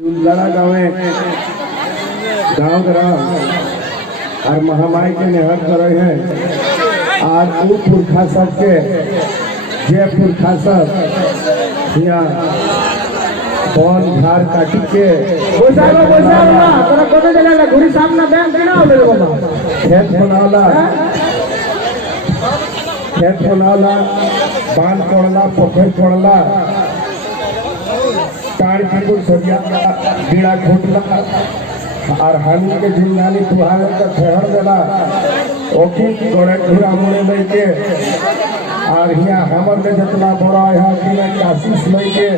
उलगड़ा गाँव और महामाई के नेहर करे हैं और वो पुरखा सबके जे पुरखा सब यहाँ बन झाड़ काटी के खेत बनावला बांध कोड़ला पोखर कोड़ला तार की सरिया बीड़ा खोटला और हामी के झुंझानी तुहार का ठहर देला ओकी गोड़े घुरा मुड़े लेके और यहाँ हमर के जितना बड़ा है कि काशीस लेके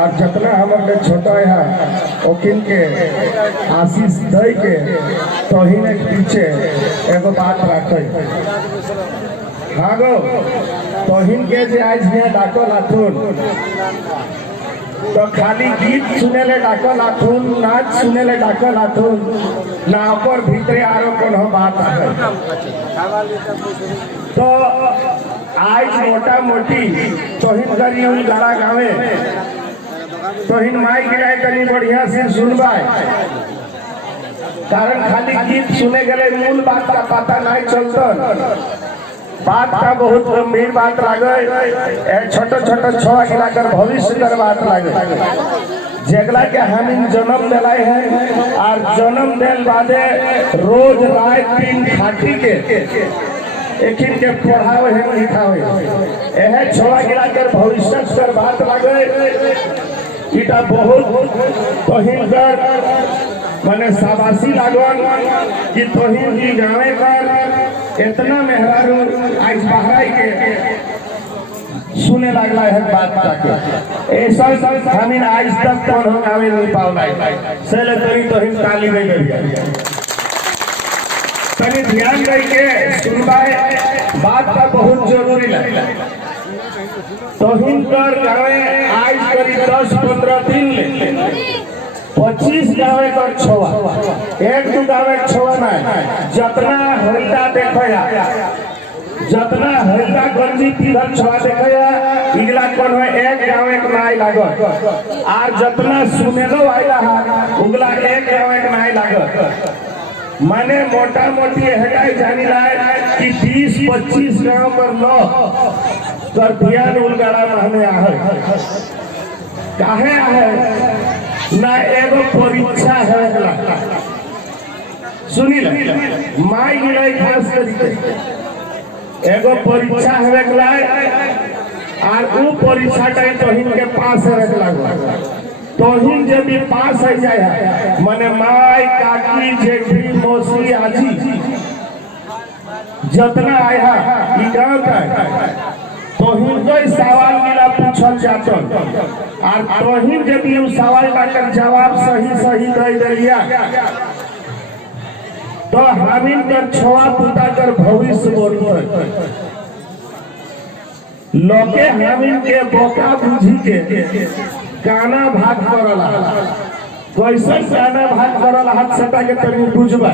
और जितना हमर के छोटा है ओकिन के आशीष दे के तो ही ने पीछे एगो बात रखे हाँ गो तो हिन के जे आज यहाँ डाकल आथुन तो खाली गीत सुने ले डाकल आथुन नाच सुने ले डाकल आथुन ना ओकर भीतरे आरो कोनो बात है तो आज मोटा मोटी तोहिन करी उन गाड़ा गावे तोहिन माई गिराए कनी बढ़िया से सुनबाई कारण खाली गीत सुने गले मूल बात का पता नहीं चलता बात का बहुत गंभीर बात लागे छोटे छोटे छुआ खिलाकर भविष्य कर बात लागे जगला के हम जन्म दिलाए हैं और जन्म दिल बादे रोज रात दिन खाटी के एक के पढ़ावे है लिखावे यह छुआ खिलाकर भविष्य कर बात लागे इटा बहुत तोहिनकर माने शाबाशी लागन कि तोहिन की गावे पर इतना मेहरारू आज बहराई के सुने लगला है बात के ऐसा हम आज तक कौन हम आवे नहीं पावला सेले तोहिन ताली नहीं गई तनी ध्यान रही के सुनवाए बात का बहुत जरूरी लगे तोहिन कर गावे आज करीब 10-15 दिन ले 25 गावे कर छोवा एक दो गावे छोवा नहीं जतना हल्का देखया जतना हल्का गंजी पीधर छोवा देखया इगला कौन है एक गावे के नहीं लागत आज जतना सुनेलो आइला है उगला एक गावे के नहीं लागत माने मोटा मोटी हटाई जानी लाए कि 20-25 गांव पर लो कर ध्यान उलगड़ा महने आहे काहे आहे ना एगो परीक्षा है सुनी ले माई गिराई खास कर एगो परीक्षा है और वो परीक्षा टाइम तोहिन के पास है तोहिन जब भी पास हो जाए माने माई काकी जेठी मौसी आजी जितना आया ई गांव का तोहिन कोई सवाल मिला पूछल जाता और तोहिन जब ये सवाल का जवाब सही दे दिया तो हमिन कर छोआ पुता कर भविष्य बोलते लोके हमिन के बोका बुझी के काना भाग करला कैसे काना भाग करला हाथ सटा के तनी बुझबा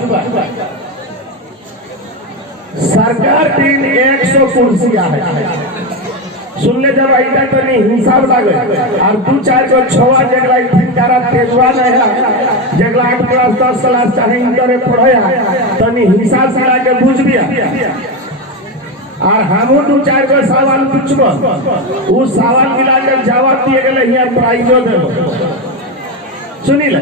सरकार दिन 100 कुर्सियां है सुन ले जब आइटा तनी हिसाब लागे और 2-4 को छवा जगला ठिकारा तेजवा नहीं जगला 8 क्लास 10 क्लास चाहे इंटर पढ़या तनी हिसाब से लाके बुझ बिया और हमहु 2-4 को सवाल पूछबो उ सवाल मिलाकर जवाब दिए गेले हियां प्राइजो देबो सुनी ले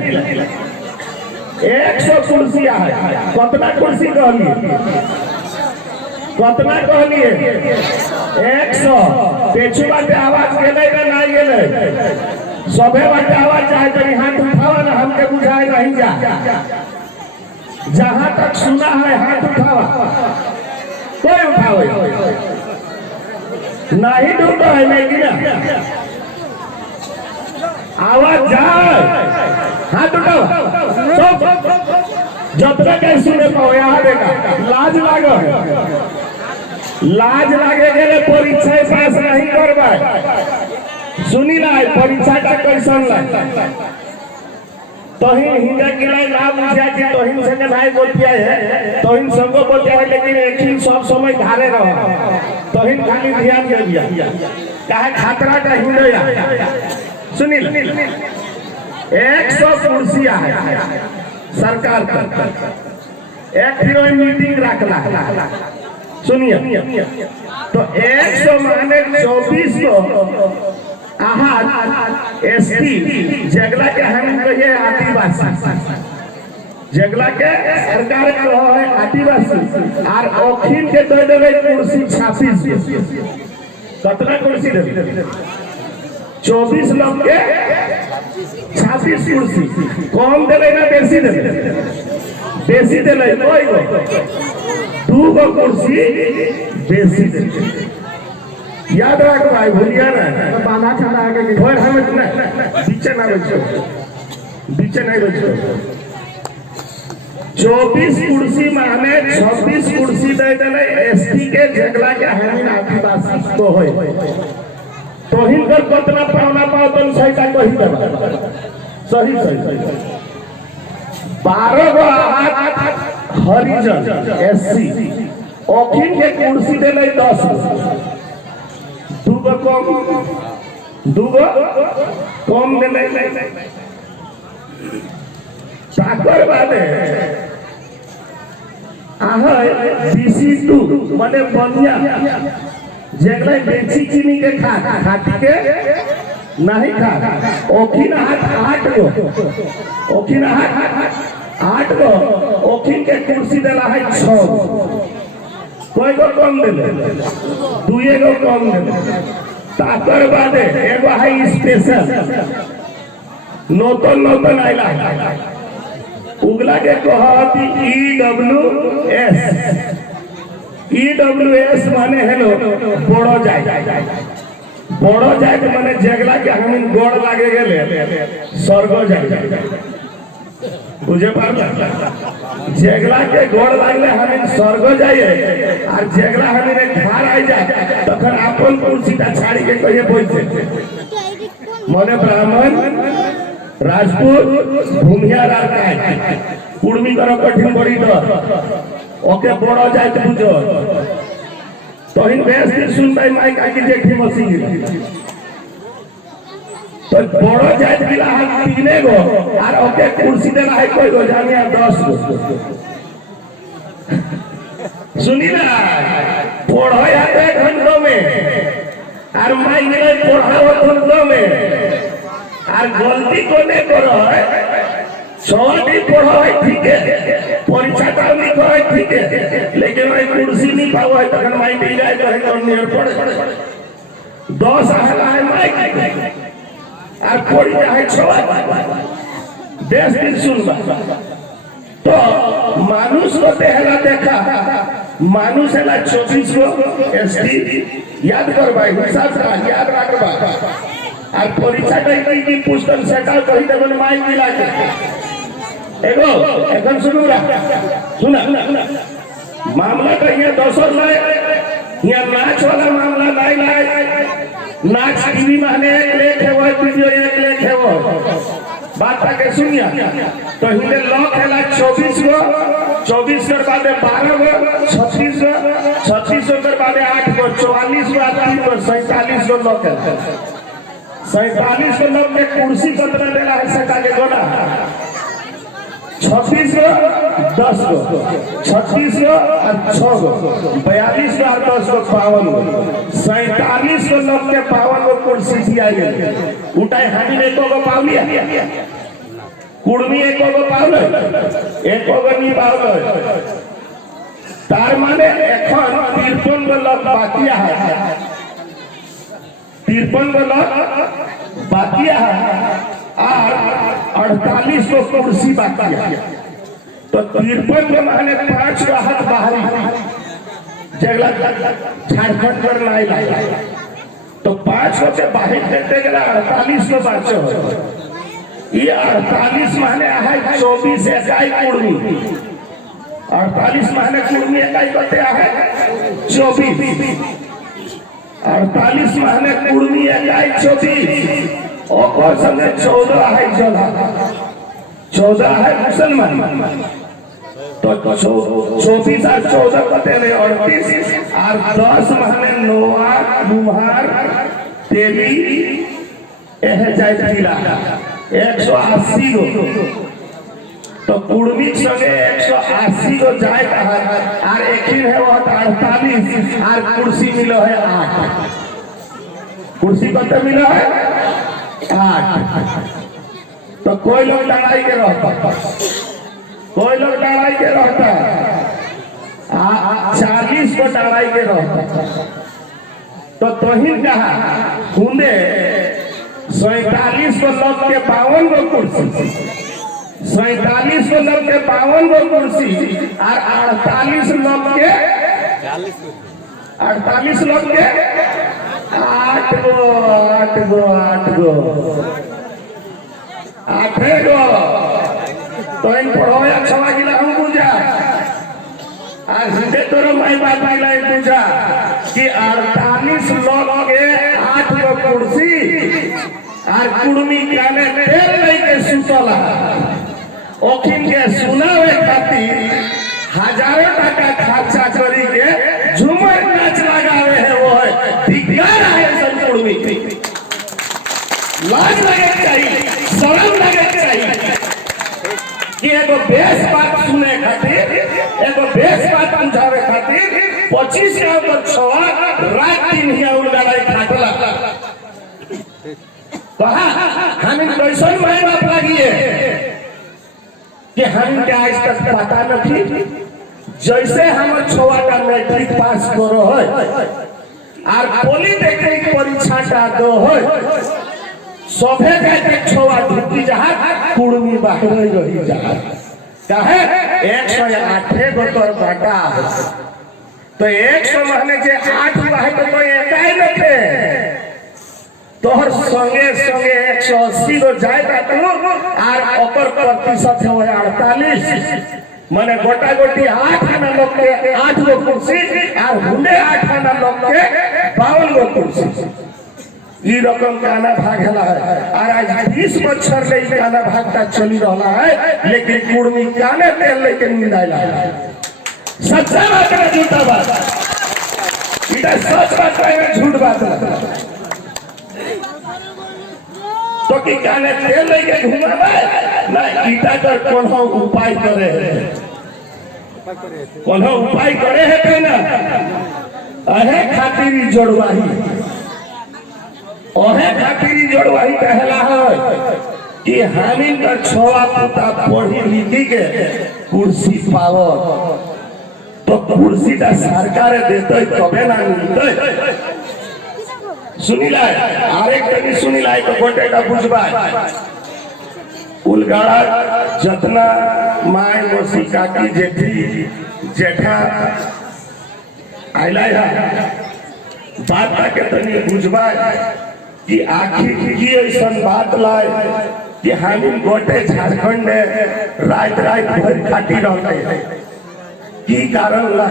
100 कुर्सियां है कितना कुर्सी कहलिए कितना कहलिए 100 पेछु बाटे आवाज गेले ना नहीं गेले सबे बाटे आवाज चाहे तो हाथ उठावा ना हमके बुझाए नहीं जा जहां तक सुना है हाथ उठावा कोई उठावे नहीं ढूंढो है लेकिन आवाज जाए हाथ उठाओ जब तक सुने पाओ यहाँ देखा लाज लागो लाज लागे गेले परीक्षा पास नहीं करबा सुनी ला परीक्षा का कैसन ला तोहिन हिंदा के ना बुझा कि तोहिन संगे भाई बोलतिया है तोहिन संगो बोलतिया है लेकिन एक ही सब समय घारे रहो तोहिन खाली ध्यान दे दिया काहे खतरा का हिंदया सुनी 100 कुर्सियां है सरकार का। एक फिर मीटिंग रखला, सुनिए, तो 100 माने 24 को आहार एसटी जगला के हम कहिए आदिवासी, जगला के सरकार का है आदिवासी, और अखिल के दे देवे कुर्सी 26। कितना कुर्सी देवे? 24 लोग के 26 कुर्सी। कम देवे ना बेसी देवे? बेसी देले कोई गो 2 गो कुर्सी बेसी देवे। याद रख भाई, भूलिया ना बाधा छाड़ा आगे घर हम इतना बीचे ना बचो, बीचे नहीं बचो। 24 कुर्सी माने 26 कुर्सी दे देले एसटी के जगला के हमीन आदिवासी को होय, तो हिनकर कितना पावना पावतन सही का कही देबा, सही सही 12 गो हरिजन एससी अखिल के कुर्सी देले 10 दूगो कम देले। चाकर बादे BC2 माने बनिया जगला बेची चीनी के खाती के नहीं खा। ओखिन 8 गो, ओखिन 8 गो ओखिन के कुर्सी देला है 6 गो। कोई गो कम देले? 2 गो कम देले। ताकर बादे एगो है स्पेशल नोतन आइला उगला के कहती EWS माने हेलो बड़ो जाए, बड़ो जाए माने जगला के हम गोड़ लागे गेले स्वर्ग जाए, बुझे पारला? जगला के गोड़ लागले हम स्वर्ग जाइए, और जगला हमें घर आ जाए तखन अपन कुर्सी छाड़ी के कहिए बैठे। मने ब्राह्मण राजपूत भूमिया राय कुर्मी करो कठिन बड़ी डर ओके बड़ो जाए बुझो, तो इन बेस सुनते माइक आके देखी मसीह, तो बड़ो जाए दिला है 3 गो, और ओके कुर्सी देना है कोई गो जानिया 10 गो। सुनी ना, पढ़ो या 1 घंटों में, और माइक मिले पढ़ाओ घंटों में, और गलती को नहीं करो है 6 पढ़ो है ठीक है, परीक्षा का नहीं करो है ठीक है, लेकिन वही कुर्सी नहीं पाओ है तक माइक मिल जाए तो है नियर पड़े 10 आला है माइक और कोई है 6 देश दिन सुनबा। तो मानुष को देहला देखा, मानुष है 24 गो एसटी याद कर भाई, हिसाब का याद रखबा, और परीक्षा की पुस्तक सेटा कही देबन माइक मिला के एगो एकदम सुना मामला तो ये दोसर नहीं, यहाँ नाच वाला मामला नहीं, नाच टीवी माने एक लेख है वो वीडियो एक लेख है वो बात आके सुनिया। तो हिले लॉक है 24 गो, 24 के बाद 12 गो, 36 गो, 36 के बाद 8 गो, 44 गो, 3 गो, 47 गो लॉक है। 47 गो लॉक में कुर्सी कितना दे रहा है सका के गोला 36 गो 10 गो, 36 गो और 6 गो, 42 गो और 10 गो 52 गो, 47 गो लोग के 52 गो कुर्सी दिया गया। उठाए हामी ने एको गो पावलिया, कुर्मी एको गो पावल, एको गो नहीं पावल। तार माने एखन 53 गो लोग बाकिया है, 53 गो लोग बाकिया है और 48 गो कुर्सी बाकी है। तो 53 में माने 5 का हाथ बाहरी जगला झारखंड पर लाई लाई, तो 5 को से बाहर देते गला 48 को बाचो। ये 48 माने है 24 इकाई कुर्मी, 48 माने कुर्मी इकाई करते है 24, 48 माने कुर्मी इकाई 24 और संगे 14 है जला, 14 है मुसलमान। तो 24 और 14 कते 38 और 10 माने नोआ लुहार तेली एह जाए जिला 180 गो तो कुर्मी संगे 180 गो जाए और एक है वो 48 और कुर्सी मिलो है 8 कुर्सी कत मिलो है 8 तो कोई लोग लड़ाई के रहता कोई लोग लड़ाई के रहता 40 को लड़ाई के रहता तो तोहिन कहा हुंदे 47 को लोग के 52 गो कुर्सी 47 को लोग के 52 गो कुर्सी और 48 लोग के 48 लोग के 8 गो 8 गो 8 गो 8 गो तो इन पढ़ो अच्छा लगिला हम पूजा आज हंडे तोरो माई बाप मिला पूजा कि 48 लोग के 8 गो कुर्सी और कुर्मी काने तेल लेके सुतला ओखिन के सुनावे खातिर हजारों टका खर्चा करी के झूमर नाच लगावे है वो धिक्कार है सब कुर्मी लाज लगे चाहिए शर्म लगे चाहिए कि एगो बेस बात सुने खातिर एगो बेस बात बुझावे खातिर 25 गांव पर छवा रात दिन हिया उलगाई खाटला कहा हमें कैसन माय बाप लागिए कि हम के आज तक पता नहीं जैसे हम छवा का मैट्रिक पास करो है और पॉलिटेक्निक परीक्षा का दो है सोफे के छवा ढुकी जहां कुर्मी बाहर रही जहां कहे 108 गो तोर बाटा तो 100 महीने के 8 बाहे तो एकाई न थे तोहर संगे संगे 180 गो जाएगा तू और ओकर प्रतिशत है 48 माने गोटा गोटी 8 आना लोग के 8 गो कुर्सी और हुंडे 8 आना लोग के 52 गो कुर्सी ई रकम गाना भाग है और आज 20 बच्चर ले गाना भागता चली रहा है लेकिन कुर्मी गाने तेल लेके नींद आइला सच्चा बात है झूठा बात इटा सच बात है झूठ बात है तो कि गाने तेल लेके घुमावे ना इटा कर कोनो उपाय करे कोनो उपाय करे है ना अहे खातिर जोड़वाही ओहे खातिर जोड़वाही कहला है कि हामिन का छोवा पुता पढ़ी लिखी के कुर्सी पावो तो कुर्सी का सरकार देते तबे ना मिलते सुनिला आरेक तनी सुनिला तो गोटे का बुझबा उलगाड़ा जतना माय मोसी काकी जेठी जेठा आइला है बात के तनी बुझबा कि आखिर की ऐसा बात लाए कि हम गोटे झारखंड में रात रात भर खाटी रहे की कारण ला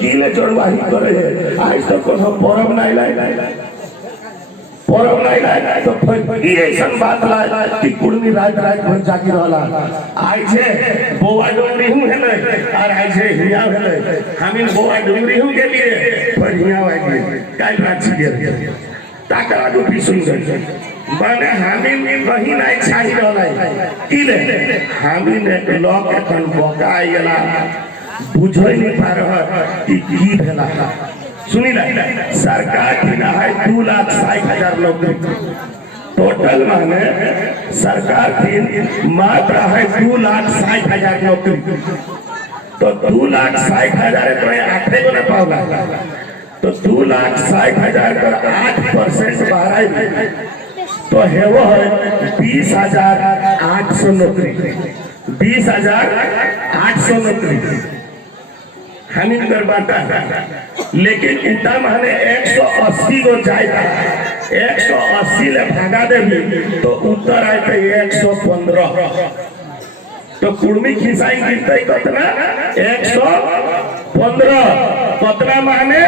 की ले जोड़वाही करे आज तो कोनो परब नहीं लाए परब नहीं लाए तो फिर की ऐसा बात लाए कि कुर्मी रात रात भर जागी रहला आज है बोआ डोंगरी हूं है और आज है हिया है हम बोआ डोंगरी हूं के लिए पर हिया आए काल रात छिए ताकरा जो भी सुंदर माने हमिन कहीं नहीं छाई रहला किले हमिन एक लोग एखन बोका आइला बुझै नहीं पा रहा कि की भेला सुनी ना सरकार की है 2,60,000 लोग टोटल माने सरकार की मात्रा है 2,60,000 नौकरी तो 2,60,000 तो 8 को ना पावला तो 2,60,000 का 8% बढ़ाई तो है वो है 20,800 नौकरी 20,800 नौकरी हम इधर बांटा लेकिन इतना माने 180 को जाएगा 180 ले भागा देवी तो उत्तर आए 115 तो कुर्मी खिसाई गिरते कितना 115 कितना माने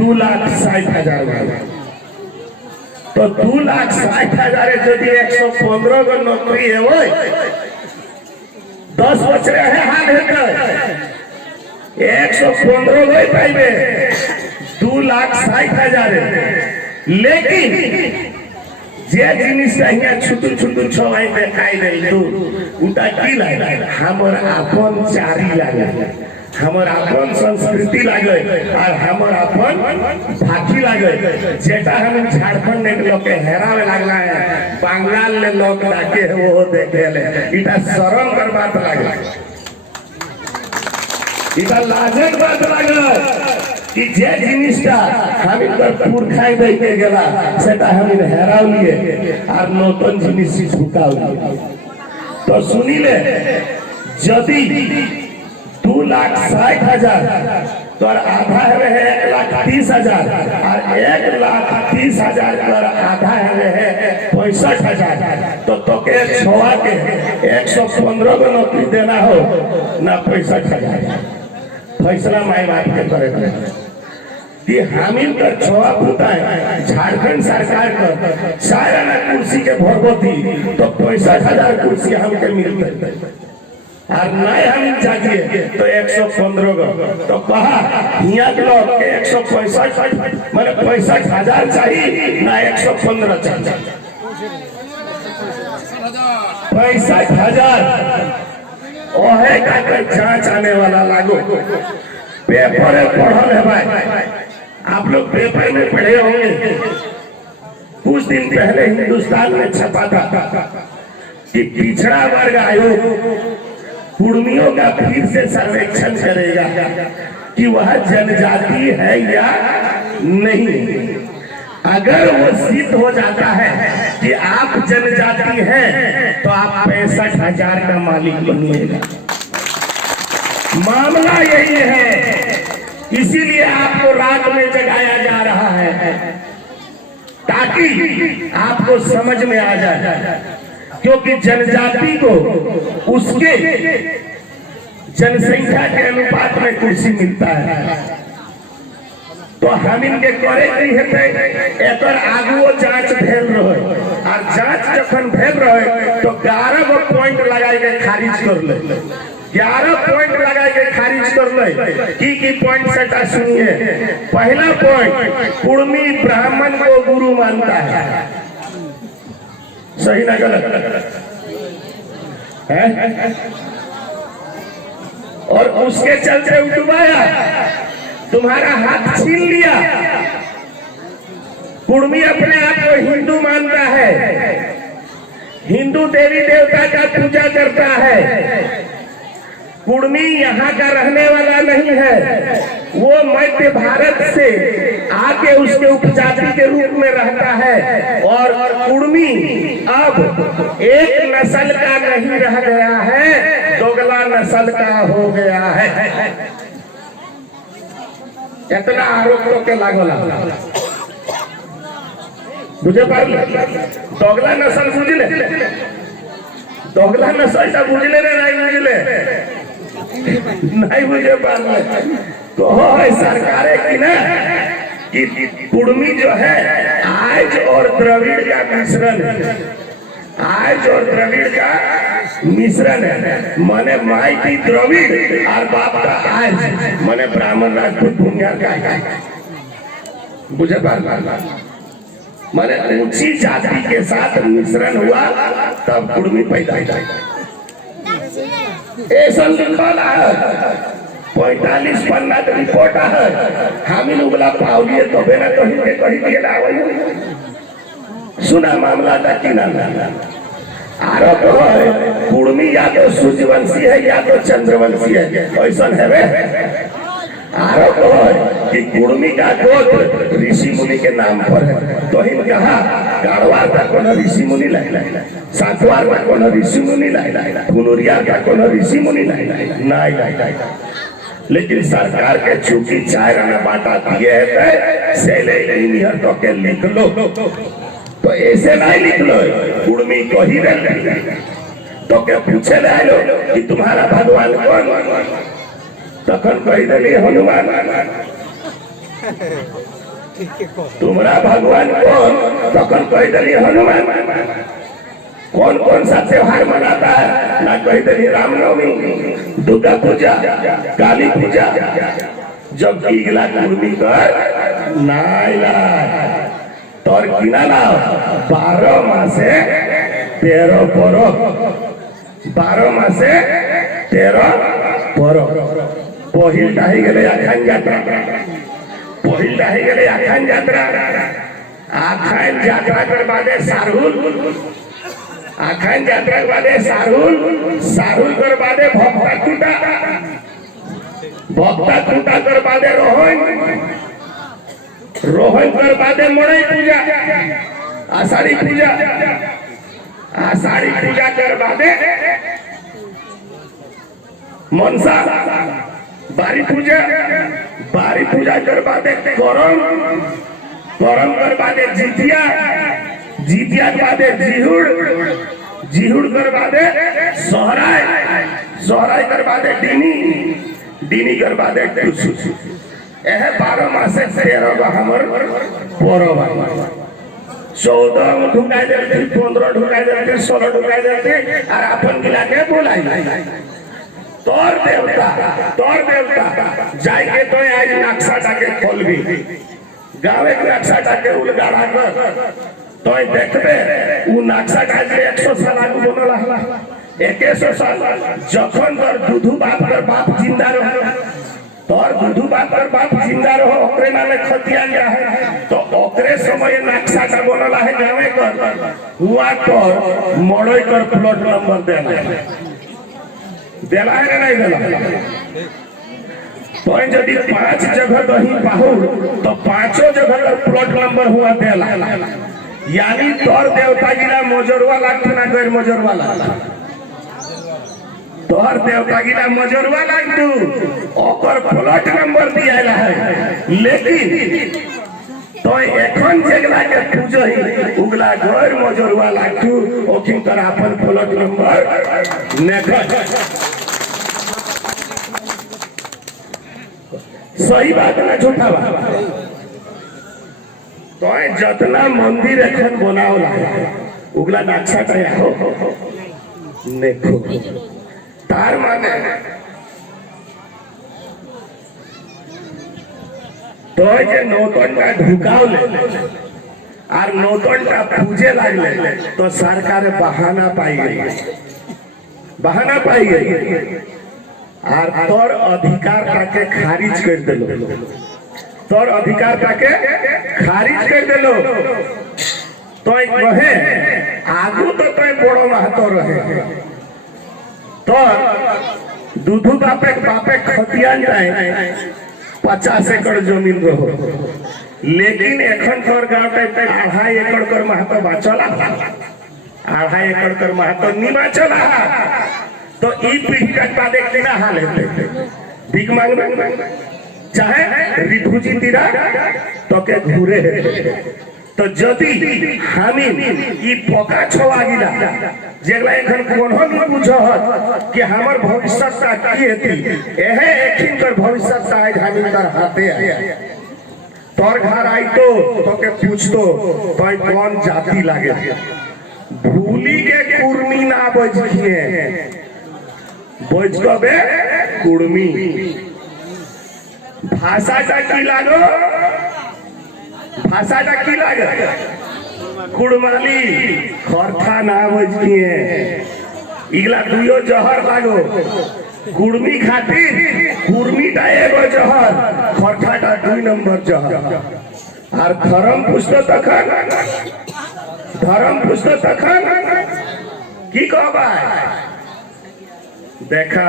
2,60,000 तो 2,60,000 यदि 115 को नौकरी है वो 10 बच रहे हैं हाथ है 115 गई पाइबे 2,60,000 लेकिन जे जिनिस यहाँ छुटू छुटू छवाई देखाई दे तू उटा की लागे हमर अपन चारी लागे हमर अपन संस्कृति लागे और हमर अपन भाषी लागे जेटा हम झारखंड ने लोग के हेरावे लागला है बंगाल ने लोग डाके वो देखे ले इटा शरम कर बात लागे इटा लाजक बात लागे कि जे जिनिसटा हम इनकर पुरखाई दे के गेला सेटा हम इन हेराव लिए और नूतन जिनिस से झुकाव लिए तो सुनी ले यदि 2,60,000 तो आधा है 1,30,000 और 1,30,000 पर आधा है 65,000 तो तोके छवा के 115 को नौकरी देना हो ना 65,000 फैसला माई बाप के करे कि हमीन का छवा फूटा है झारखंड सरकार का सारा ना कुर्सी के भरभती तो 65,000 कुर्सी हमके मिलते और नहीं हम चाहिए तो 115 को तो कहा यहाँ के लोग 165 मैंने 65,000 चाहिए ना 115 चाहिए 65,000 ओहे का जांच आने वाला लागू पेपर पढ़ल है भाई आप लोग पेपर में पढ़े होंगे कुछ दिन पहले हिंदुस्तान में छपा था कि पिछड़ा वर्ग आयोग कुर्मियों का फिर से सर्वेक्षण करेगा कि वह जनजाति है या नहीं। अगर वो सिद्ध हो जाता है कि आप जनजाति हैं तो आप 65,000 का मालिक बनिएगा। मामला यही है, इसीलिए आपको रात में जगाया जा रहा है ताकि आपको समझ में आ जाए, क्योंकि जनजाति को उसके जनसंख्या के अनुपात में कुर्सी मिलता है। तो हम इनके करे नहीं है एकर आगुओ जांच भेल रहे और जांच जखन भेल रहे तो 11 पॉइंट लगा के खारिज कर ले 11 पॉइंट लगा के खारिज कर ले की पॉइंट सेटा सुनिए। पहला पॉइंट, कुर्मी ब्राह्मण को गुरु मानता है, सही ना गलत है? और उसके चलते उठवाया, तुम्हारा हाथ छीन लिया। कुर्मी अपने आप को हिंदू मानता है, हिंदू देवी देवता का पूजा करता है। कुर्मी यहाँ का रहने वाला नहीं है, वो मध्य भारत से आके उसके उपजाति के रूप में रहता है। और कुर्मी अब एक नस्ल का नहीं रह गया है, दोगला नस्ल का हो गया है। इतना आरोप तो के लागोला बुझे पार दोगला नस्ल बुझले, दोगला नस्ल का बुझले रे नहीं बुझले नहीं बुझे पार तो है सरकारें की ना कि कुर्मी जो है आज और द्रविड़ का मिश्रण है, आज और द्रविड़ का मिश्रण है। माने माई की द्रविड़ और बाप का आज, माने ब्राह्मण राजपूत भूमिया का बुझे पार माने ऊंची जाति के साथ मिश्रण हुआ तब कुर्मी पैदा हुआ। ऐसा लिखल है 45 पन्ना का रिपोर्ट है, हम लोग पावलिए तो बेना कहीं दिए सुना मामला था कि ना आरोप है कुर्मी या तो सूर्यवंशी है या तो चंद्रवंशी है, ऐसा है। आरोप है कि कुर्मी का गोत्र ऋषि मुनि के नाम पर है, तो इन कहा गाड़वार का कोनो ऋषि मुनि लाई, सातवार का कोनो ऋषि मुनि लाई, फुनुरिया का कोनो ऋषि मुनि लाई। लेकिन सरकार के चूंकि 4 आना बांटा दिए है से ले तो के लिख लो, तो ऐसे नहीं लिख लो कुर्मी को ही रह तो क्या पूछे ले लो कि तुम्हारा भगवान कौन, तखन कही दिली हनुमान। तुम्हारा भगवान कौन, तखन कही दिली हनुमान। कौन कौन सा त्योहार मनाता है ना कही दिली रामनवमी, दुर्गा पूजा, काली पूजा। जब इगला कुर्मी कर তোর কিনা না 12 মাসে 13 পর 12 মাসে 13 পর পহিলটা হয়ে গেলে আখান যাত্রা পহিলটা হয়ে গেলে আখান যাত্রা আখান যাত্রা কর বাদে সারহুল আখান যাত্রা বাদে সারহুল সারহুল কর বাদে ভক্তা টুটা কর বাদে রোহন रोहन कर बादे मड़ई पूजा आषाढ़ी पूजा कर बादे मनसा बारी पूजा कर बादे करम कर बादे जितिया के बादे जिहुड़ कर बादे सोहराय कर बादे डिनी कर बादे टुसु 12 मासे 13 हमर परब 14 ढुकाई देते 15 ढुकाई देते 16 ढुकाई देते और अपन मिला के बोलाई तोर देवता जाय के तो आज नक्शा टाके खोलबी गावे के नक्शा टाके उलगाड़ा कर तो देखबे उ नक्शा टाके 100 साल आगु बनला 100 साल जखन तोर दूधू बाप कर बाप जिंदा रहो तोर दूधू बाप जिंदा रहो ओकरे नामे खतिया गया है तो ओकरे समय नक्शा का बनला है गावे कर हुआ कर मड़ई कर प्लॉट नंबर देला है नहीं देला तो यदि 5 जगह दही पाहुल तो 5 जगह का प्लॉट नंबर हुआ देला यानी तोर देवता गिला मोजरवा लागत ना गैर मोजरवा लागत तोहर देवता गिला मजरवा लागतू ओकर प्लॉट नंबर दियाला है लेकिन तो एखन जेगला के पूजही उगला गैर मजरवा लागतू ओकिन कर अपन प्लॉट नंबर नेख सही बात ना झूठा बात तो जतना मंदिर एखन बनावला उगला नक्शा तैयार हो नेखो तार माने तो जे नौतनटा ढुकावले और नौतनटा पूजे लागले तो सरकार बहाना पाई गई और तोर अधिकार ताके खारिज कर देलो तो कहे आगू तो बड़ो महतो रहे तो दूधू बापे खतियान जाए 50 एकड़ जमीन रहो लेकिन एखन तोर गांव टाइप 2.5 एकड़ कर महतो बाचला 2.5 एकड़ कर महतो नहीं बाचला तो ई पीढ़ी का बादे किना हाल हेते भीख मांग चाहे रिफुजी तीरा तो के घूरे तो जदि हामी ई पका छवा गिला जेगला एखन कोनहो न बुझहत कि हमर भविष्यता की हेती एहे एखिन कर भविष्यता आज हामी कर हाथे आया तोर घर आई तो के पूछतो तोय कौन जाति लागे भूली के कुर्मी ना बजखिए बजकबे कुर्मी भाषाटा की लागो कुड़माली खरखा ना बजखिए इगला दुयो जहर लागो कुर्मी खातिर कुर्मीटा एगो जहर खरखाटा 2 नंबर जहर और धर्म पुष्ट तखन की कहबा देखा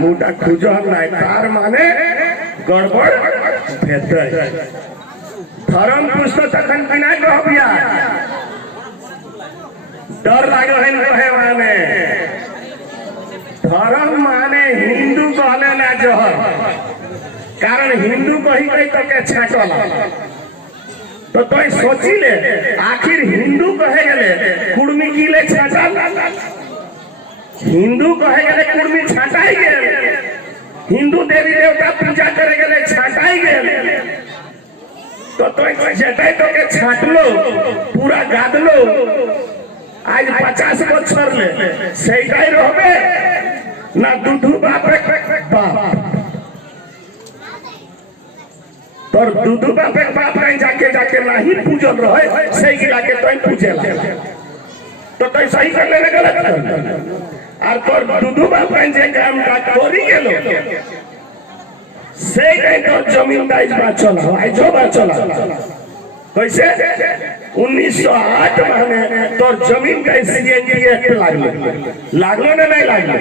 मुटा खुजल ना तार माने गड़बड़ भेतै धर्म पुष्ट तखन कि ना कहबिया डर लागो है कहे माने धर्म माने हिंदू कहले ना जहर कारण हिंदू कही तो के छाटला तो तोय सोची ले आखिर हिंदू कहे गेले कुर्मी की ले छाटल हिंदू कहे गेले कुर्मी छाटाई गेल हिंदू देवी देवता पूजा करे गेले छाटाई गेल तो तोय जेटाई तो के छाटलो पूरा गादलो आज 50 बछर ले सेटाई रहबे ना दूधू बाप तोर दूधू बाप एक बाप नहीं जाके जाके नहीं पूजल रहे सही गिला के तो पूजे तो सही कर लेने गलत कर और तोर दूधू बाप नहीं जे काम का करी गेलो से कहीं तो जमीन दाइज बात चला आई जो बात चला कैसे 1908 में तोर जमीन का सीएनजी एक्ट लागलो ना नहीं लागलो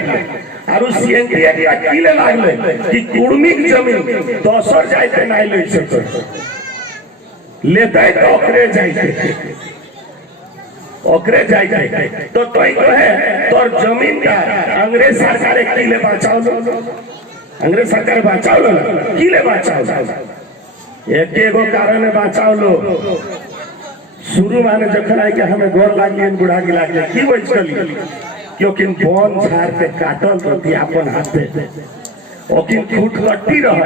और उस सीएनजी एक्ट किले लागले कि कुर्मिक जमीन दोसर जाते नहीं ले सकते लेते तो ओकरे जाते तो है तोर जमीन का अंग्रेज सरकार किले बचाओ अंग्रेज सरकार बचाओ लो किले बचाओ एक एगो कारण बचाओ लो शुरू माने जखन आई के हमें गोर लागिए बुढ़ा गिला के की वजह चली क्योंकि बन झाड़ पे काटल रहती अपन हाथे ओकिन फुटकट्टी रह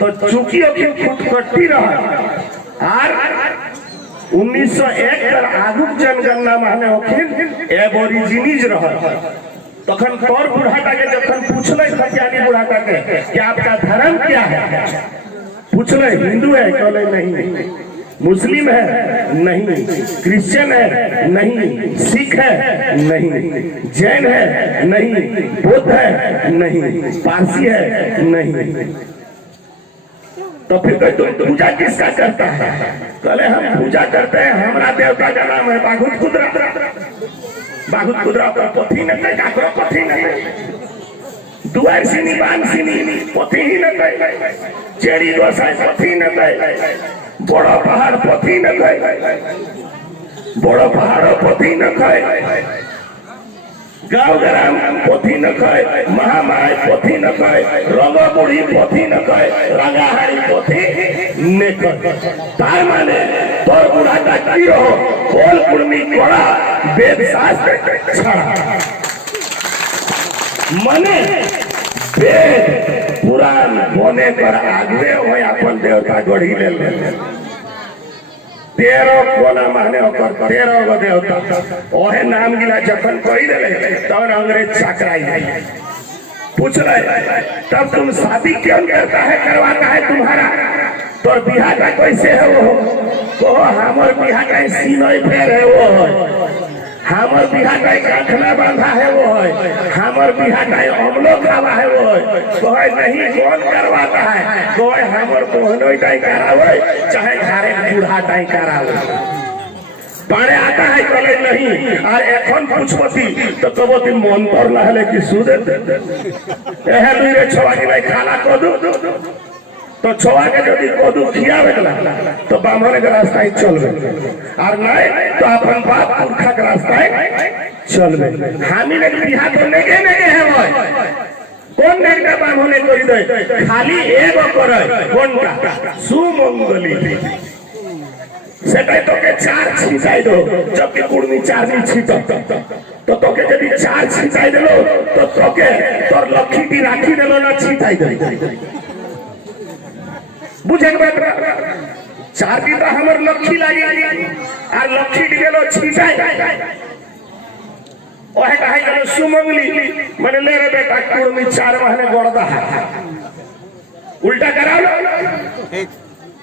तो चूंकि ओकिन फुटकट्टी रह आर 1901 कर आगुक जनगणना माने ओकिन एबोरिजिनीज रह तखन तोर बुढ़ाटा के जखन पूछले खतियानी बुढ़ाटा के कि आपका धर्म क्या है पूछले हिंदू है कहले नहीं मुस्लिम है नहीं क्रिश्चियन है नहीं सिख है नहीं जैन है नहीं बौद्ध है नहीं पारसी है नहीं तो फिर तुम पूजा किसका करता है कहले हम पूजा करते हैं हमारा देवता का नाम है बाघुत कुदरा पर पोथी न कहे काकरो पोथी न कहे दुआर सिनी बान सिनी पोथी ही न कहे चेरी गोसाई पोथी न कहे बड़ा पहाड़ पोथी न कहे बड़ा पहाड़ पोथी न कहे गाँव ग्राम पोथी न कहे महामाय पोथी न कहे रंगा बुढ़ी पोथी न कहे रंगाहारी पोथी न कहे तार माने तोर बुढ़ा का की रहो बोल कुर्मी कोड़ा वेद शास्त्र छड़ा मने वेद पुराण बोने पर आगवे हो अपन देवता गढ़ी ले 13 कोना माने ओकर 13 गो देवता ओहे नाम गिला जखन कही देले तब अंग्रेज चकराई पूछ रहे तब तुम शादी क्यों करता है करवाता है तुम्हारा तो बिहार का कैसे है वो हमर बिहार का सीनोई फेर है वो हमर बिहार का काखना बांधा है वो हमर बिहार का अमलो खावा है वो कोई नहीं कौन करवाता है कोई हमर बहनोई टाई करावे चाहे घरे बूढ़ा टाई करावे पाड़े आता है कॉलेज नहीं और एखन पूछपति तो कबोती मन पर लहले कि सुदे एहे लुरे छवा के खाना को दो तो छवा के यदि कोदू खियावेला तो बामन के रास्ता ही चलबे और नहीं तो अपन बाप पुरखा के रास्ता ही चलबे हामी ने बिहा तो नेगे नेगे है वो कौन नेगटा बामने करी दे खाली एगो करे कौन का सुमंगली सेटाई तो के 4 छिटाई दो जबकि कुर्मी 4 नहीं छिटो तो तोके यदि 4 छिटाई देलो तो तोके तोर लखी की राखी देलो ना छिटाई दे बुझे बात 4 की तो हमर लखी लागी और लखी गेलो छिटाई ओहे कहे गेलो सुमंगली माने ले रे बेटा कुर्मी 4 महीने गोड़दा है उल्टा करा लो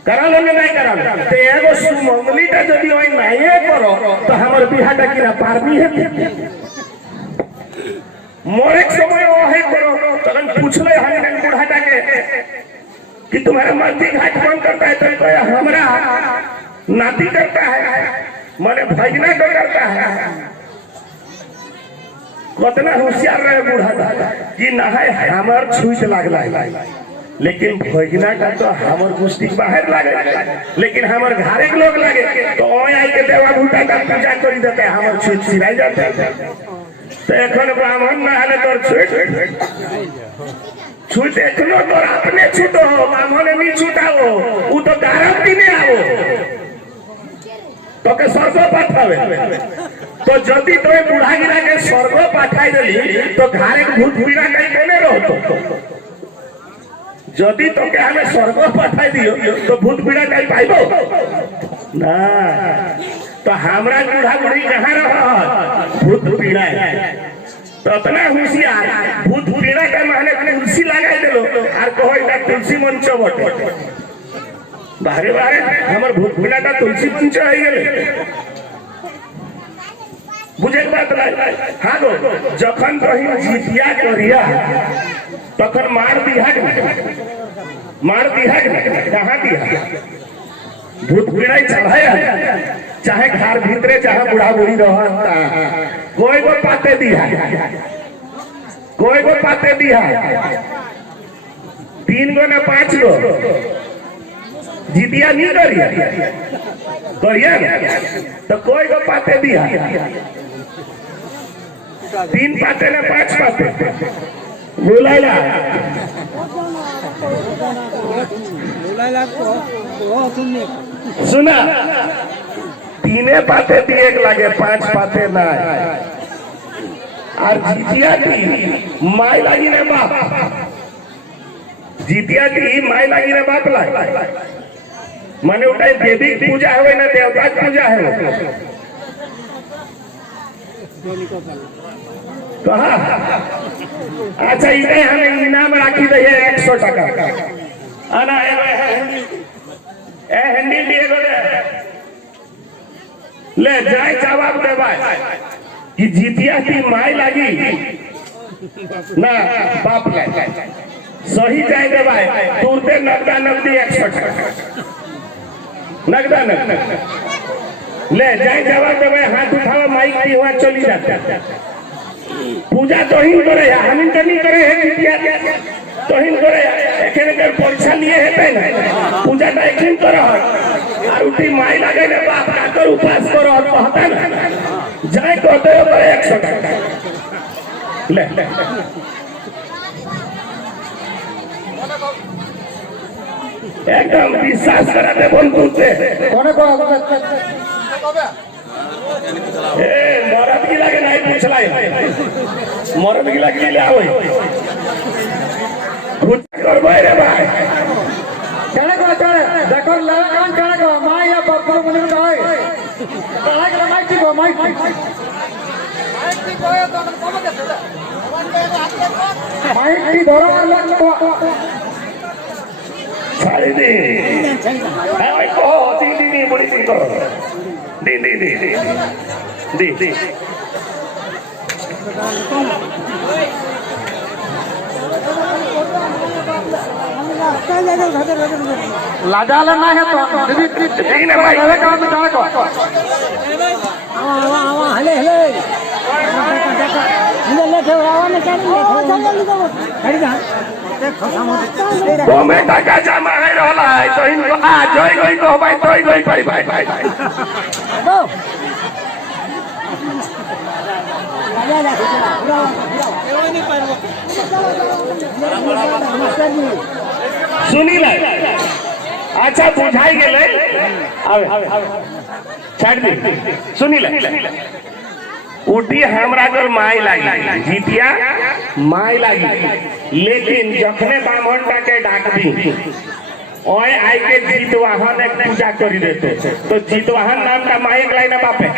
नहीं करा लो ते एगो सुमंगली ता जदी ओइ नहीं करो तो हमर बिहाटा किना पारनी है मोरे समय ओहे करो तखन पूछले हम बुढ़ाटा के कि तुम्हारा मर्दी घाट बंद करता है तो हमरा नाती करता है माने भजना तो करता है कितना होशियार रहे बूढ़ा कि नहाय हमर छुईत लागला लेकिन भजना का तो हमर गोष्ठी बाहर लागे लेकिन हमर घरे के लोग लागे तो ओए आई के देवा भूटा का पूजा करी देते हमर छुईत सिराई जाते तो एखन ब्राह्मण ना हले तोर छूट एखनो तोर अपने छूटो हो ब्राह्मण नहीं छूटाओ उ तो गारंटी में आओ तो के स्वर्ग पाठावे तो जदी तो बूढ़ा गिरा के स्वर्ग पाठाई देली तो घरे भूत पीड़ा नहीं कोने रहतो जदी तो के हमें स्वर्ग पाठाई दियो तो भूत पीड़ा नहीं पाइबो ना तो हमरा बूढ़ा बुढ़ी कहां रह भूत पीड़ा तो अपना होशियार भूत पीड़ा के माने तुलसी लगा देलो और कहो इटा तुलसी मंच बटे बाहरे बाहरे हमर भूत पिलाटा तुलसी पंच आई गेले बुझे बात नहीं। हाँ गो जखन कहीं जीतिया करिया तखन मार दिया कहाँ दिया भूत पिड़ाई चढ़ाया चाहे घर भीतरे चाहे बुढ़ा बुढ़ी रहता कोई को पाते दिया 3 गो ना 5 गो जीतिया नहीं करिया तो कोई को पाते दिया 3 पाते ना 5 पाते बुलाइला सुना 3 पाते दिए लगे 5 पाते ना और जीतिया की माई लगी रे बाप जीतिया की माई लगी रे बाप ला माने उठाई देवी पूजा है ना देवता की पूजा है कहा अच्छा इन्हें हमें इनाम राखी दे 100 टका आना हैंडल दिए ले जाए जवाब दे भाई कि जीतिया की माई लगी ना बाप लगे सही जाए दे भाई तुरते नगदा नगदी 100 टका नगदा ले जाए जवाब दे भाई हाथ उठाओ माई की हुआ चली जाता पूजा तो ही करे हम तो नहीं करे है जीतिया तो ही करे एखने कर परीक्षा लिए है ना पूजा तो एक दिन करो और उठी माई लगे ना बाप काकर उपास करो और कहता ना जाए कहते हो करे 100 टका ले एकदम विश्वास कराते बोल बोलते मरद की लगे नहीं पूछला मरद की लगे ले आओ कुछ करबे रे भाई चले देखो लगा कान चले माई या बापू मुनि काय काहे के माई ठीक हो माई ठीक होय तो कम के से माई की धरो लग तो सारे दे हाय को दी बड़ी दी करो दी लाजा लेना है तो ठीक ना भाई काम में डाल को हले ले थे आवा ने खड़ी जा तो मैं टका जमा है रहला है तो इनको आ जय गई को भाई तो गई भाई सुनी ले अच्छा बुझाई गेले छाड़ दे सुनी ले उठी हमरा कर माई लागी जीतिया माई लागी लेकिन जखने ब्राह्मण के डाक दी ओए आई के जीतवाहन एक पूजा करी देते तो जीतवाहन नाम का माई लाई ना बापे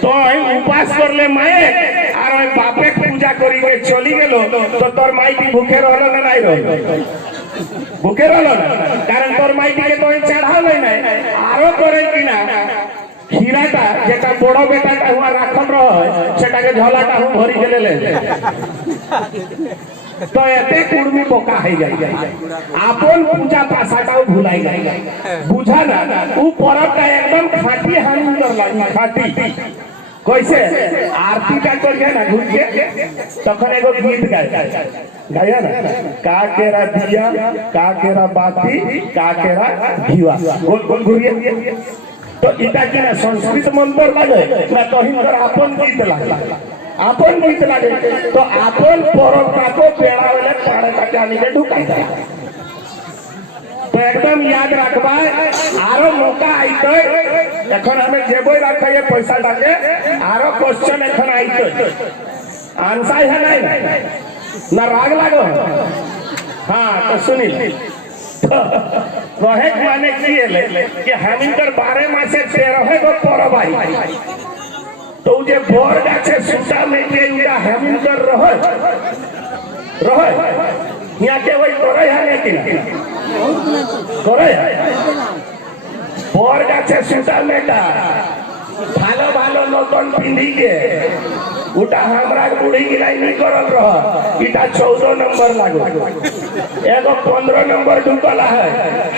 तो उपास कर ले माई और बापे पूजा करी के चली गेलो तो तोर माई की भूखे रहलो ना नहीं रहलो भूखे रहलो कारण तोर माई के तो चढ़ा ले ना आरो करे कि ना खीराटा जेटा बड़ बेटाटा हुआ राखल रहे सेटाके झलाटा हूँ भरी के ले तो एते कुर्मी बोका है जाई आपन पूजा पासाटा भुलाई जाई बुझा ना ऊ परब का एकदम खाटी हानि कर लागी खाटी कैसे आरती का कर ना घुस के तखन एगो गीत गाया ना का केरा दिया का केरा बाती का केरा घीवा गोल गोल घुरिए तो इटा की ना संस्कृत मंत्र लगे ना तो हिंदर आपन गीत लगे तो आपन परंपरा को पेड़ा वाले पाड़े तक आने के ढुकाई जाए तो एकदम याद रखबा आरो मौका आइतो एखन हमें जेबो रखे पैसा डाके आरो क्वेश्चन एखन आइतो आंसर है नहीं ना राग लागो हाँ तो सुनी कहे माने की है कि हमिंकर 12 मासे 13 गो परब आई तो जे बोर गाछे सुता में के उड़ा हमिंकर रह यहाँ के वही करे है लेकिन করে বর গাছে সুতা মেটা ভালো ভালো নতুন পিঁধিকে ওটা हमरा बुढ़ी गिलाई नहीं करल रह इटा 14 नंबर लागो एगो 15 नंबर ढुकला है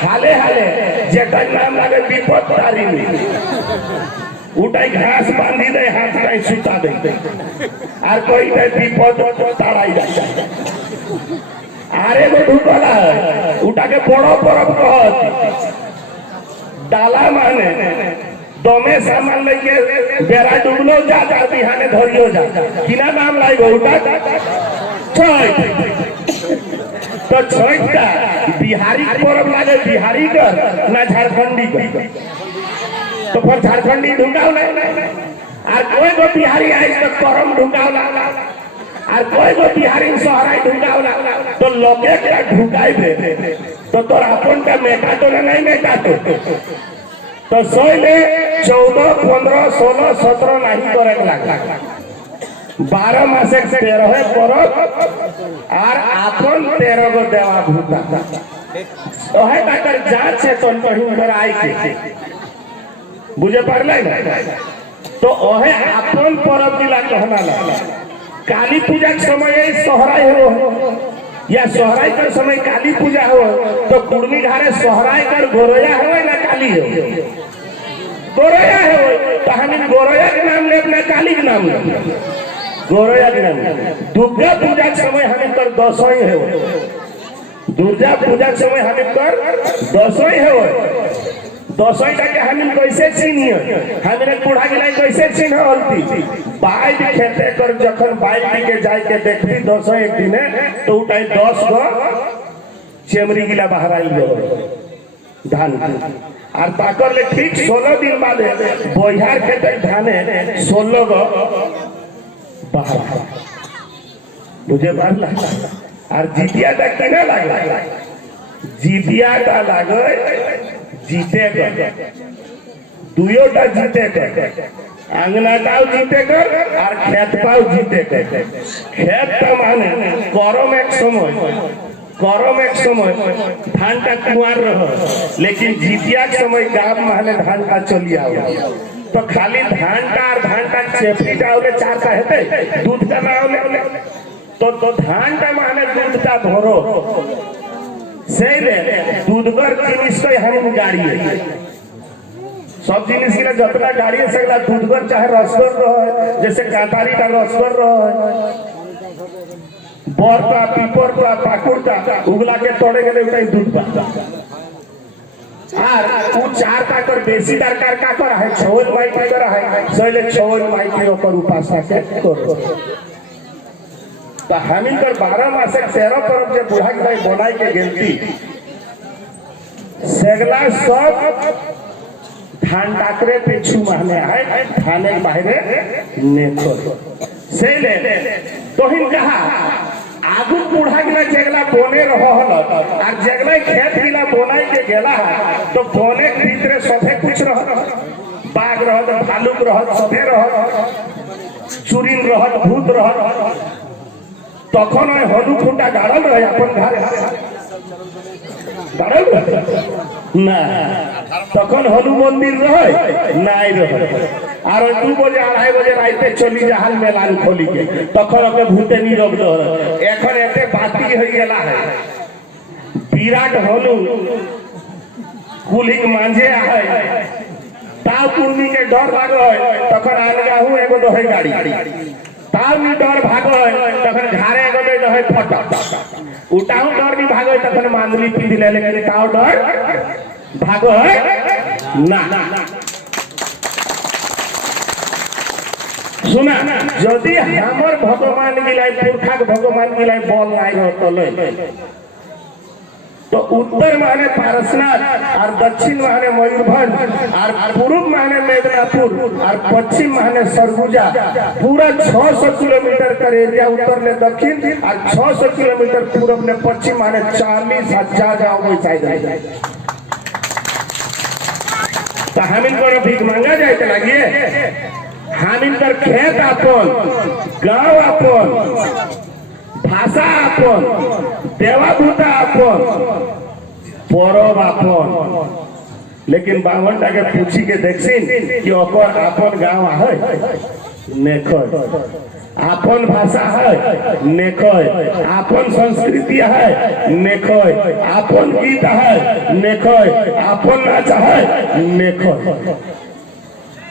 हाले हाले जेकर नाम लागे विपत तारिणी उठाई घास बांधी दे हाथ में सुता दे और कोई दे विपद ताड़ाई जाए आरे को ढुकला है उठा के बड़ो परब कहत डाला माने दमे सामान लेके बेरा डुबलो जा बिहाने धरियो जा किना नाम लाइगो उठा छठ तो छठ का बिहारी परब लागे बिहारी कर ना झारखंडी कर तो फिर झारखंडी ढुकाव नहीं और कोई को बिहारी आई तो करम ढुकाव और कोई को बिहारी सहराई ढुकाव तो लोके क्या ढुकाई दे तो तोर अपन का मेटा तो नहीं मेटा तो सोइले 14, 15, 16, 17 नहीं करे लगा 12 मासे 13 परब और अपन 13 गो देवा भूता ओहे ताकर जांच है तो कहीं उधर आई के बुझे पड़ले तो ओहे अपन परब दिला कहना ला काली पूजा के समय सोहराई हो या सोहराई कर समय काली पूजा हो तो कुर्मी घारे सोहराई कर गोरया हो ना काली हो गोरया हो तो हम गोरया के नाम ले अपना काली के नाम ले गोरया के नाम दुर्गा पूजा के समय हम कर दसोई है दुर्गा पूजा के समय हम कर दसोई है दसोई के हम कैसे चिन्हिए हमरे बूढ़ा गिलाई कैसे चिन्ह हलती बाई भी खेते कर जखन बाई के जाय के देखती 10 एक दिन तो उठाई 10 गो चेमरी गिला बाहर आई गो धान और ताकर ले ठीक 16 दिन बाद बोहियार खेते धाने 16 गो बाहर मुझे बात लगा और जीतिया तक केना लगा जीतिया का लागे जीते कर दुयोटा जीते कर अंगना टाव जीते कर और खेत पाव जीते कर खेत का माने करम एक समय धान का कुआर रहो लेकिन जीतिया के समय गाँव माने धान का चली आओ तो खाली धान का और धान का चेपी डाले चार का हेते दूध का ना तो धान का माने दूध का भरो से दूधगर जिनिस तो हम गाड़ी है सब जिनिस के जतना गाड़ी है सगला दूधगर चाहे रसगर रहे जैसे कांतारी का रसगर रहे बर का पीपर का पाकुड़ का उगला के तोड़े गए उठाई दूध पा और वो चार का कर बेसी दरकार का कर है छोल माई का कर है सहिले छोल माई के ऊपर उपासना के करो तो हमिन कर 12 मासे 13 परब जे बूढ़ा के भाई बनाई के गेलती सेगला सब धान टाकरे पिछू माने है थाने बाहरे नेखो से ले तो हिन कहा आगु बूढ़ा गिला जगला बोने रहो हल और जगला खेत गिला बोनाई के गेला तो बोने के भीतर सभे कुछ रह बाघ रहत भालुक रहत सभे रहत चुरिन रहत भूत रहत तखन हनु फुटा गाड़ल रहे अपन घर गाड़ल ना तखन हनु मंदिर रहे नाई रहे और 2 बजे 2:30 बजे राइते चली जहाल मेलान खोली के तखन के भूते नी रख दो एखन एते बाती हो गेला है विराट हनु कुलिक मांझे है ता कुर्मी के डर लागो तखन आनगाहू एगो दोहे गाड़ी ताऊ डर भागो तखन घारे गए रहे फटा उठाऊ डर नहीं भागो तखन मांदली पींध ले लेकिन ताऊ डर भागो ना सुना यदि हमर भगवान मिलाई पुरखा भगवान मिलाई बल नहीं हो तो उत्तर माने पारसनाथ और दक्षिण माने मयूरभंज और पूर्व माने मेदिनीपुर और पश्चिम माने सरगुजा पूरा 600 किलोमीटर का एरिया उत्तर ने दक्षिण और 600 किलोमीटर पूर्व ने पश्चिम माने 40,000 गाँव में चाहिए तो हम इनको भीख मांगा जाए तो लगिए हम इनकर खेत अपन गाँव अपन भाषा अपन देवाभूता अपन परब आपन, लेकिन बावन टाके पूछी के देखसिन कि ओकर आपन गांव है नेखय, आपन भाषा है नेखय, आपन संस्कृति है नेखय, आपन गीत है नेखय, आपन नाच है नेखय।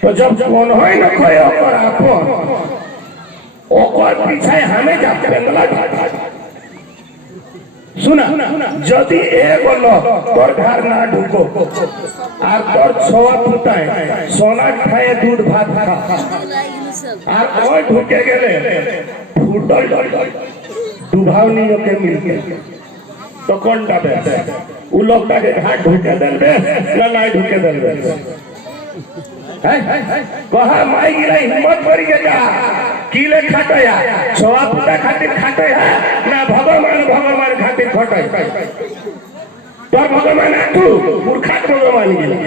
तो जब कौन है नेखय ओकर आपन, ओकर पीछे हमें जा पेंगला जाता। सुना, जदि एगो लोग तोर घर ना ढुको और तोर छोआ पुताए सोना खाए दूध भात खा और ओए ढुके गेले फुटल दुभावनी के मिलके, तो कौन डाबे उ लोग के घाट ढुके देलबे ना नहीं ढुके देलबे? कहा माई गिरा हिम्मत करी के जा किले खाटया छोआ पुता खातिर खाटे है ना भगवान खातिर खटे। तो भगवान आठू मूर्खा भगवान गिला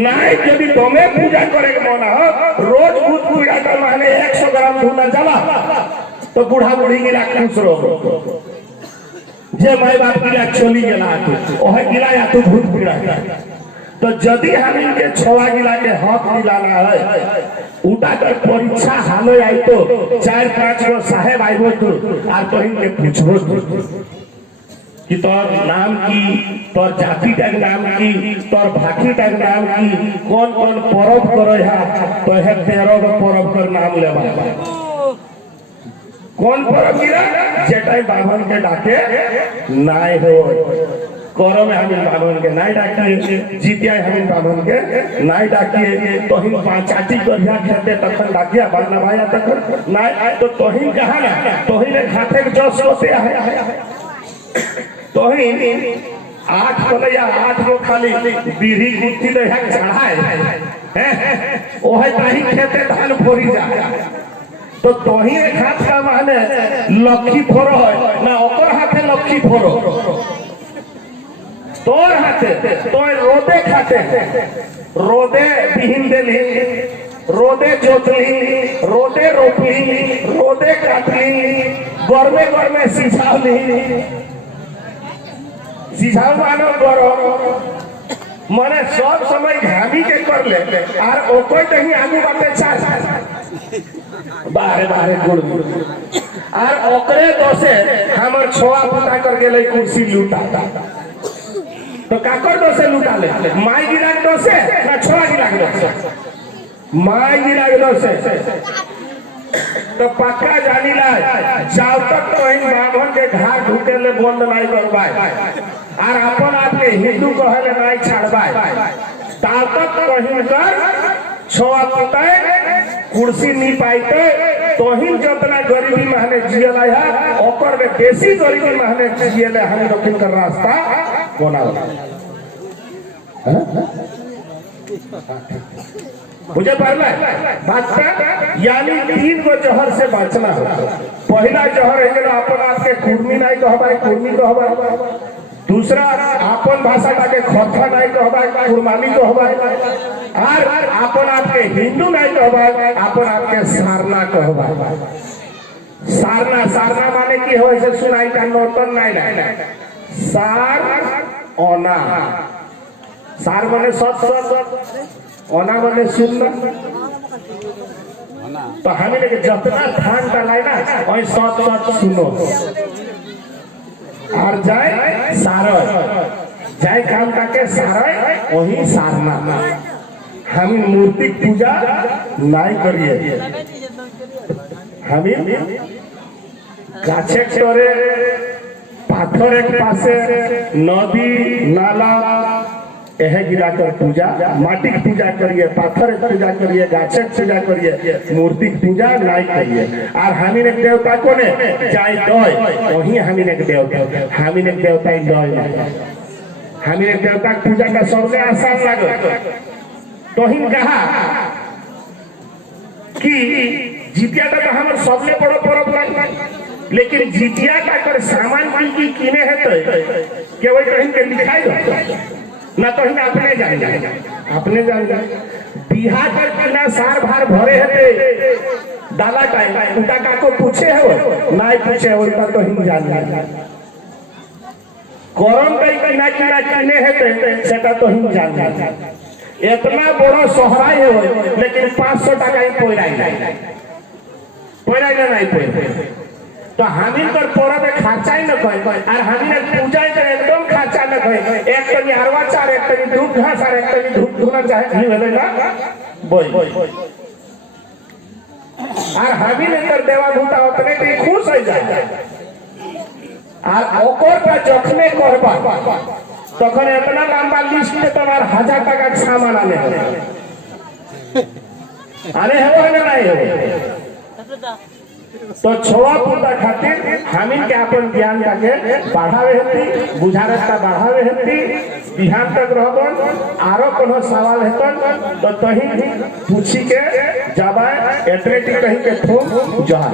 नाई यदि तुम्हें पूजा करे के मन हो, रोज दूध पूजा कर माने 100 ग्राम धुना चला तो बूढ़ा बूढ़ी गिला खुश रहो। जे माई बाप गिला चली गेला ओहे गिला या तो भूत पीड़ा। तो यदि हम इनके छोआ गिला के हक मिलाना है, उठा कर परीक्षा हालो आई तो 4-5 गो साहेब आइबो तो और तो इनके पूछबो कि तोर नाम की, तोर जाति का नाम की, तोर भाषी का नाम की, कौन कौन परब करे है, तो है 13 गो परब कर नाम लेवा। कौन परब गिरा जेटाई बाभन के डाके नाय हो, करो में हमें बाभन के नाई डाकिए, जीतिया हमें बाभन के नाई डाकिए, तो हम पांचाटी गरिया खेते तखन डाकिया बारना भाया तखन नाई, तो तोहिन कहा ना तोहिन ने खाते के जस होते है, तोहिन 8 कलैया 8 गो खाली बीड़ी गुत्ती दे है चढ़ाए हैं ओहे ताही खेते धान फोरी जा। तो तोहिन खात का माने लक्की फोरो है ना ओकर हाथे लक्की फोरो, तोर हाथे तो रोदे खाते, रोदे बिहिन देली, रोदे जोतली, रोदे रोपली, रोदे काटली, गरमे गरमे सिझावली, सिझाव मानो गरो मने सब समय घामी के कर ले और ओको कहीं आगू बाटे चाय बारे बारे गुड़ और ओकरे दोसे हमर छोआ पुता कर गेले कुर्सी लूटा। तो काकर दोसे लूटा ले, माई गिरा दोसे ना छोआ गिरा दोसे? माई गिरा दोसे। तो पक्का जानी ला जाओ तक तो इन बाभन के घाट ढुके ले बंद नहीं करवाए और अपन आपके हिंदू कहले नहीं छाड़वाए, ताल तक कहीं कर छोआ पुताए कुर्सी नहीं पाइते, तोहिन जितना गरीबी महने जियला है ओकर में बेसी गरीबी महने जियले हम दक्षिण कर रास्ता कोना मुझे पढ़ना बात, यानी 3 गो जहर से बचना हो। पहला जहर है अपन आपके कुर्मी नहीं कहबाई, कुर्मी कहबाई। दूसरा अपन भाषा का के खरखा नहीं कहबाई, कुर्मानी कहबाई। और अपन आपके हिंदू नहीं कहबाई, अपन आपके सारना कहबाई। सारना सारना माने की हो ऐसे सुनाई का नोटन नहीं, सार ओना, सार माने सत सत, ओना माने सुनना। तो हमें लेके जितना धान डालाए ना वही सत सत सुनो और जाए सारो, जाए काम करके सारो वही सारना। हम मूर्ति पूजा नहीं करिए, हमें गाछे तोरे पाथर एक पासे नदी नाला यह गिराकर पूजा, माटी की पूजा करिए, पाथर की पूजा करिए, गाछे की पूजा करिए, मूर्ति की पूजा नहीं करिए। और हमीन एक देवता को ने चाहे दो वही हमीन एक देवता, हमीन एक देवता ही दो, हमीन एक देवता की पूजा का सबसे आसान लगे। तो ही कहा कि जितिया तक हमारे सबले बड़ो पर्व लगे, लेकिन जितिया का कर सामान की किने है तो केवल कहीं के दिखाई दो ना, तो ही अपने जान जाए, अपने जान जाए। बिहार पर किना सार भार भरे है डाला टाइम उनका का को पूछे हो नहीं पूछे हो तो ही जान जाए। करम कई किना किना किने हेते सेटा तो हम जान इतना बड़ा सोहराई है लेकिन 500 टाका ही पोइराई नहीं पोइराई तो हामी कर परबे खर्चा ही न कई और हामी पूजा के एकदम खर्चा न कई एक तनी हरवा चार एक तनी दूध घास और एक तनी दूध धुना चाहे नहीं भेले ना बोल और हामी ने कर देवा भूता उतने के खुश हो जाए और ओकर का जखने करबा तखन इतना लंबा लिस्ट में तुम्हार 1000 टाका के सामान आने हो नहीं हो तो छोड़ा पुता खातिर हमिन के अपन ज्ञान के बढ़ावे हेती बुझारता बढ़ावे हेती बिहान तक रहबन आरो कोनो सवाल हेतन तो तही पूछी के जाबा एटलेटिक कही के थो जहां